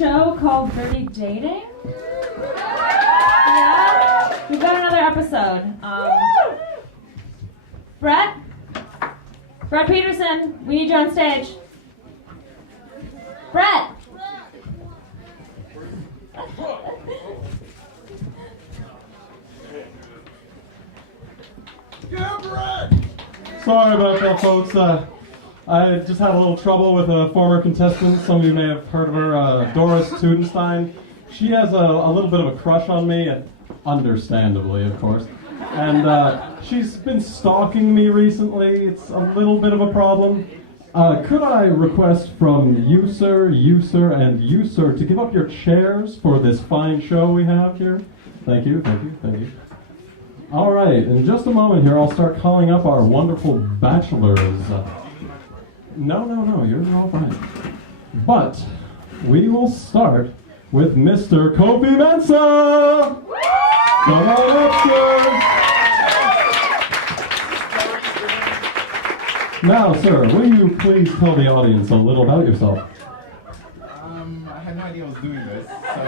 show called Dirty Dating? Yeah? We've got another episode. Brett Peterson, we need you on stage. Brett! Yeah, Brett! Sorry about that, folks. I just had a little trouble with a former contestant. Some of you may have heard of her, Doris Tudenstein. She has a little bit of a crush on me, and understandably, of course. And she's been stalking me recently. It's a little bit of a problem. Could I request from you, sir, and you, sir, to give up your chairs for this fine show we have here? Thank you. All right, in just a moment here, I'll start calling up our wonderful bachelors. No, you're all fine. But we will start with Mr. Kofi Mensah! Come on up, sir! Now, sir, will you please tell the audience a little about yourself? I had no idea I was doing this, so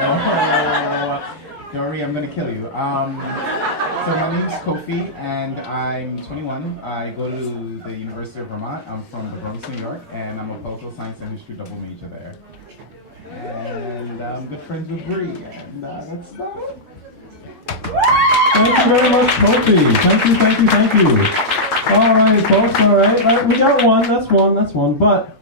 don't worry, I'm gonna kill you. So my name is Kofi, and I'm 21. I go to the University of Vermont. I'm from the Bronx, New York, and I'm a political science and history double major there. And I'm good friends with Bree, and that's about it. Thank you very much, Kofi. Thank you. All right, folks, all right. We got one, that's one, but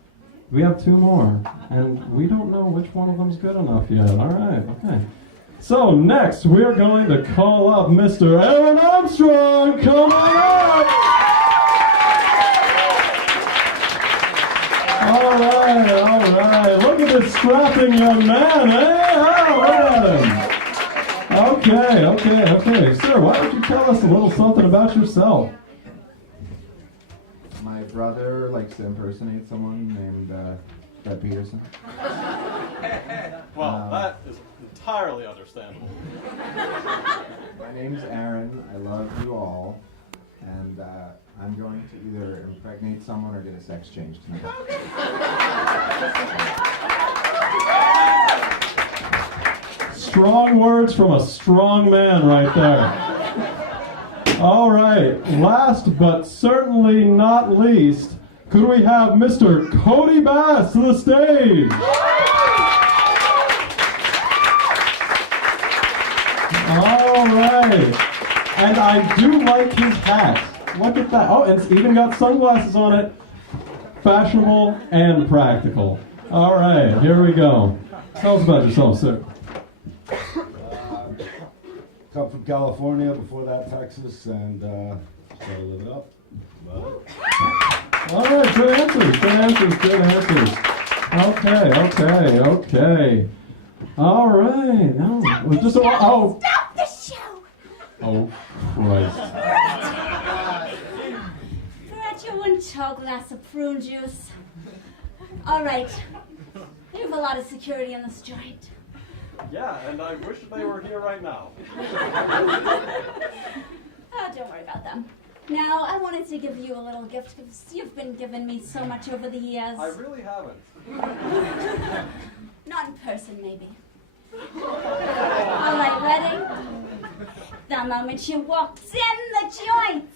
we have two more, and we don't know which one of them's good enough yet. All right, okay. So next, we're going to call up Mr. Aaron Armstrong. Come on up! All right. Look at this strapping young man, eh? Oh, look at him. Okay. Sir, why don't you tell us a little something about yourself? My brother likes to impersonate someone named Brett Peterson. Well, that is entirely understandable. My name's Aaron. I love you all. And I'm going to either impregnate someone or get a sex change tonight. Strong words from a strong man right there. All right, last but certainly not least, could we have Mr. Cody Bass to the stage? All right, and I do like his hat. Look at that. Oh, and it's even got sunglasses on it. Fashionable and practical. All right, here we go. Tell us about yourself, sir. Come from California, before that Texas, and try to live it up. All right, good answers. Okay. All right, now just Stop the show! Oh, Christ. Brett, you one tall glass of prune juice. All right. You have a lot of security in this joint. Yeah, and I wish they were here right now. Oh, don't worry about them. Now, I wanted to give you a little gift because you've been giving me so much over the years. I really haven't. Not in person, maybe. All right, ready? The moment you walked in the joint,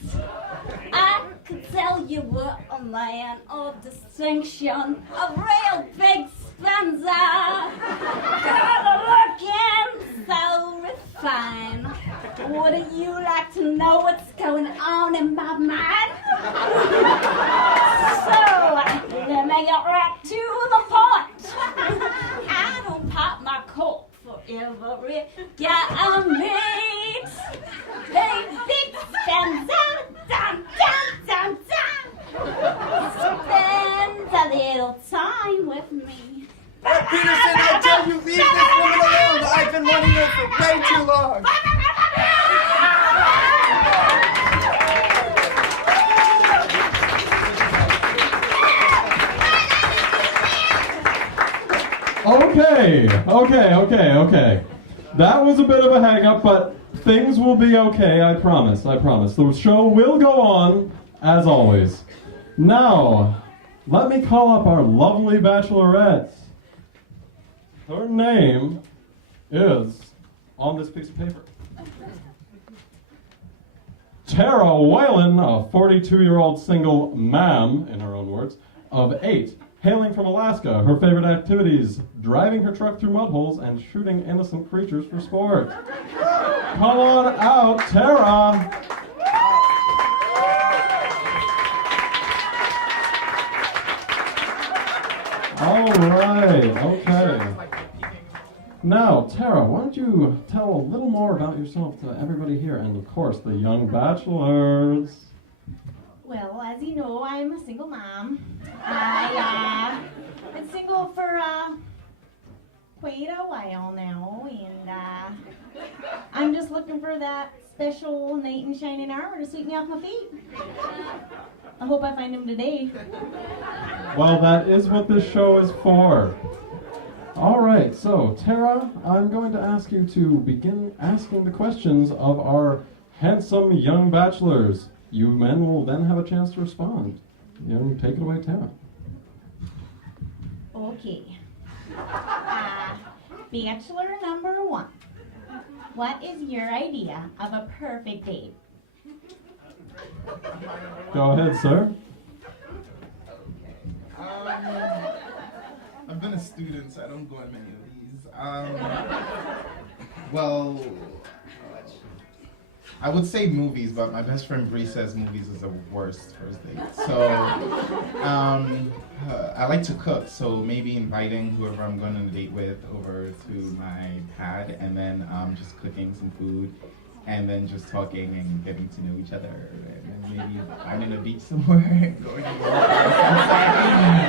I could tell you were a man of distinction, a real big spender. Girl looking so refined. Wouldn't you like to know what's going on in my mind? So, let me get right to the point. I don't pop my cork for every guy I meet. Hey, big spender, dun. Spend a little time with me. Peterson, I tell you, leave this woman alone. I've been wanting her for way too long. Okay. That was a bit of a hang-up, but things will be okay, I promise. The show will go on, as always. Now, let me call up our lovely bachelorettes. Her name is on this piece of paper. Tara Whalen, a 42-year-old single ma'am, in her own words, of 8, hailing from Alaska. Her favorite activities, driving her truck through mud holes and shooting innocent creatures for sport. Come on out, Tara! All right, okay. Now, Tara, why don't you tell a little more about yourself to everybody here and, of course, the young bachelors. Well, as you know, I'm a single mom. I've been single for quite a while now, and I'm just looking for that special knight in shining armor to sweep me off my feet. I hope I find him today. Well, that is what this show is for. All right, so Tara, I'm going to ask you to begin asking the questions of our handsome young bachelors. You men will then have a chance to respond. Take it away, Tara. Okay. Bachelor number 1. What is your idea of a perfect date? Go ahead, sir. I've been a student, so I don't go on many of these. Well, I would say movies, but my best friend Bree says movies is the worst first date. So, I like to cook, so maybe inviting whoever I'm going on a date with over to my pad, and then just cooking some food, and then just talking and getting to know each other, and then maybe finding a beach somewhere, going to walk.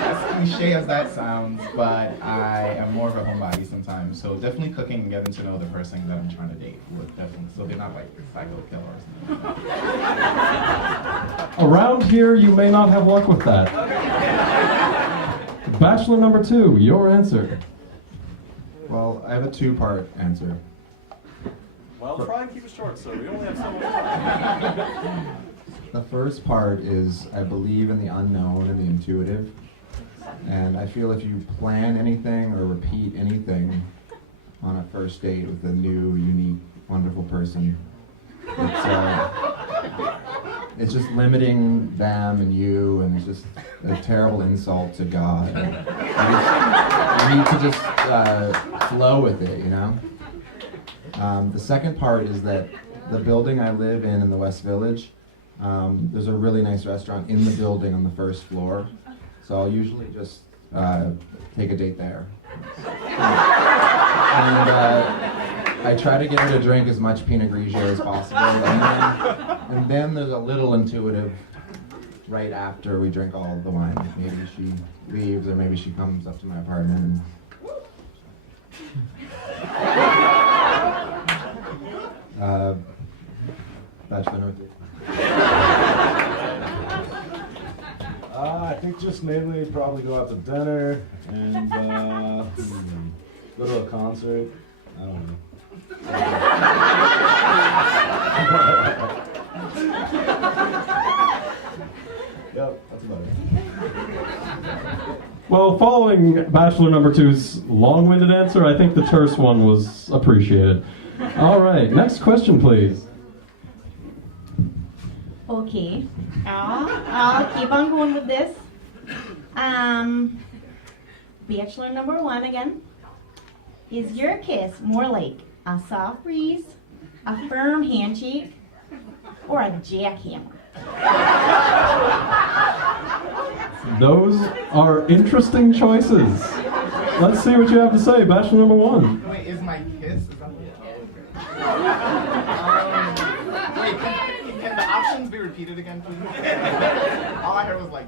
As cliche as that sounds, but I am more of a homebody sometimes, so definitely cooking and getting to know the person that I'm trying to date would definitely, so they're not like psycho killers. Around here, you may not have luck with that. Bachelor number 2, your answer. Well, I have a 2-part answer. Well, try and keep it short, sir. We only have so much time. The first part is I believe in the unknown and the intuitive. And I feel if you plan anything or repeat anything on a first date with a new, unique, wonderful person, it's just limiting them and you, and it's just a terrible insult to God. And you need to just flow with it, you know? The second part is that the building I live in the West Village, there's a really nice restaurant in the building on the first floor. So I'll usually just take a date there. And I try to get her to drink as much Pinot Grigio as possible. And then there's a little intuitive right after we drink all the wine. Maybe she leaves, or maybe she comes up to my apartment. Bachelor number 3. I think just mainly probably go out to dinner and go to a concert. I don't know. Yep, that's about it. Well, following Bachelor number 2's long-winded answer, I think the terse one was appreciated. All right, next question, please. Okay. I'll keep on going with this. Bachelor number 1 again. Is your kiss more like a soft breeze, a firm handshake, or a jackhammer? Those are interesting choices. Let's see what you have to say, Bachelor number 1. Wait, is my kiss? Is that wait, can the options be repeated again, please? All I heard was like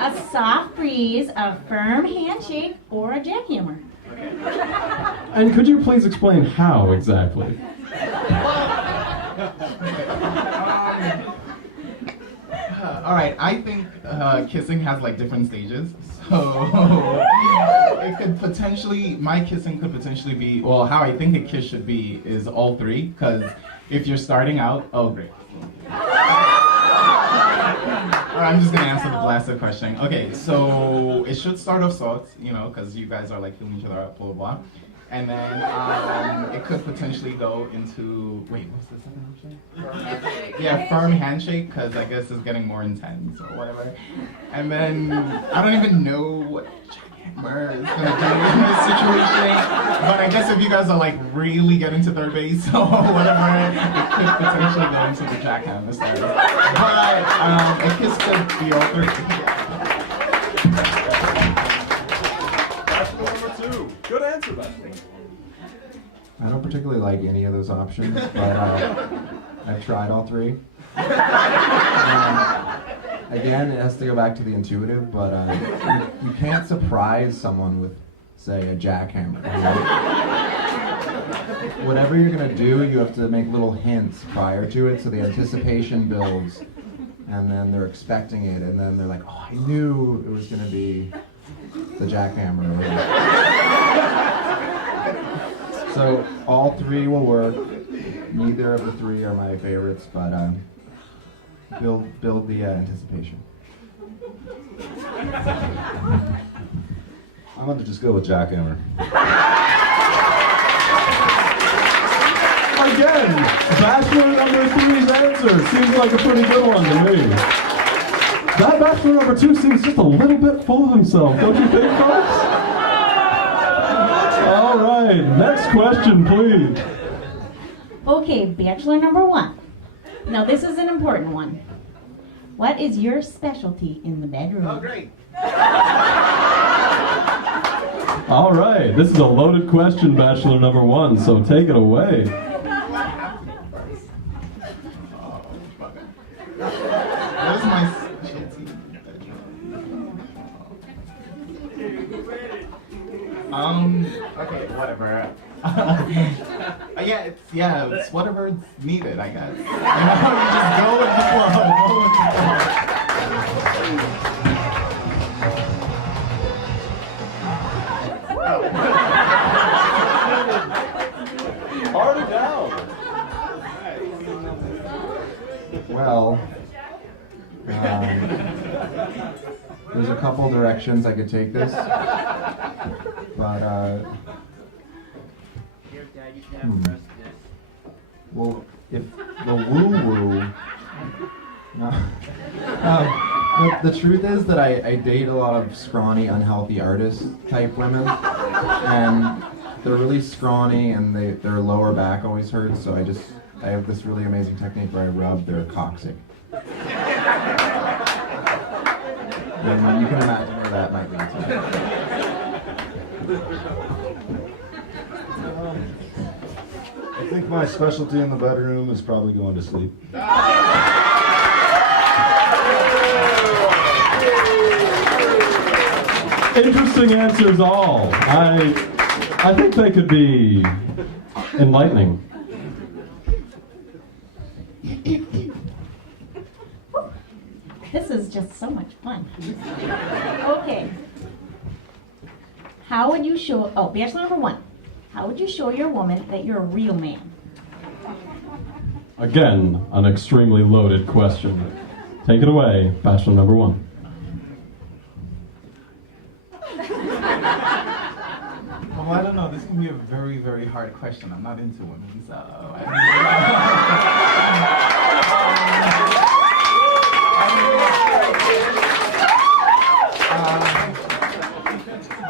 A soft breeze, a firm handshake, or a jackhammer? And could you please explain how exactly? all right, I think kissing has like different stages, so it could potentially, my kissing could potentially be, well, how I think a kiss should be is all 3, because if you're starting out, oh great. I'm just gonna answer the blasted question. Okay, so it should start off soft, you know, because you guys are like feeling each other up, blah blah blah. And then it could potentially go into, wait, what's the second option? Yeah, firm handshake, because I guess it's getting more intense or whatever. And then I don't even know what jackhammer is gonna do in this situation. But I guess if you guys are like really getting to third base or whatever, it could potentially go into the jackhammer style. But it could still be all three. Bachelor number 2. Good answer, Bachelor. I don't particularly like any of those options, but I've tried all three. Again, it has to go back to the intuitive, but you can't surprise someone with, say, a jackhammer. You know? Whatever you're gonna do, you have to make little hints prior to it, so the anticipation builds, and then they're expecting it, and then they're like, "Oh, I knew it was gonna be the jackhammer." So all three will work. Neither of the three are my favorites, but build the anticipation. I'm gonna just go with jackhammer. Again, Bachelor number 3's answer seems like a pretty good one to me. That Bachelor number 2 seems just a little bit full of himself, don't you think, folks? All right, next question, please. Okay, Bachelor number 1. Now this is an important one. What is your specialty in the bedroom? Oh, great. All right, this is a loaded question, Bachelor number 1, so take it away. Oh, fuck it. Where's my specialty bedroom? Okay, whatever. It's whatever's needed, I guess. You know, you just go with the flow. Party down. Well, there's a couple directions I could take this, but well, if the woo-woo, the truth is that I date a lot of scrawny, unhealthy artist type women, and they're really scrawny and their lower back always hurts, so I have this really amazing technique where I rub their coccyx. And you can imagine where that might lead to. I think my specialty in the bedroom is probably going to sleep. Interesting answers all. I think they could be enlightening. This is just so much fun. Okay. How would you show, Bachelor number 1. How would you show your woman that you're a real man? Again, an extremely loaded question. Take it away, Bachelor number 1. Well, I don't know. This can be a very, very hard question. I'm not into women, so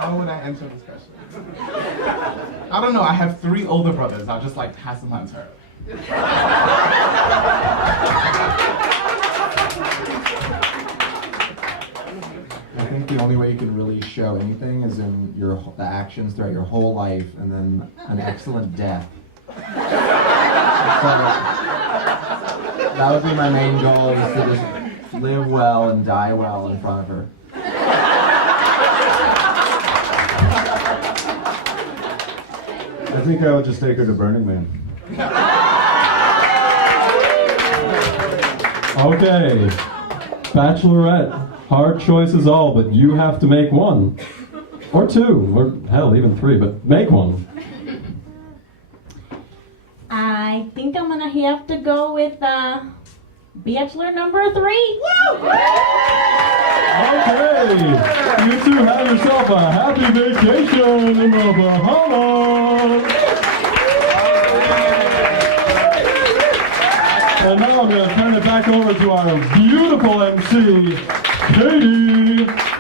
how would I answer this question? I don't know. I have 3 older brothers. I'll just like pass them on to her. I think the only way you can really show anything is in the actions throughout your whole life, and then an excellent death. So, that would be my main goal, is to just live well and die well in front of her. I think I would just take her to Burning Man. Okay, Bachelorette, hard choices all, but you have to make one. Or 2, or hell, even 3, but make one. I think I'm gonna have to go with Bachelor number 3. Okay, you two have yourself a happy vacation in the Bahamas. And now I'm going to turn it back over to our beautiful MC, Katie.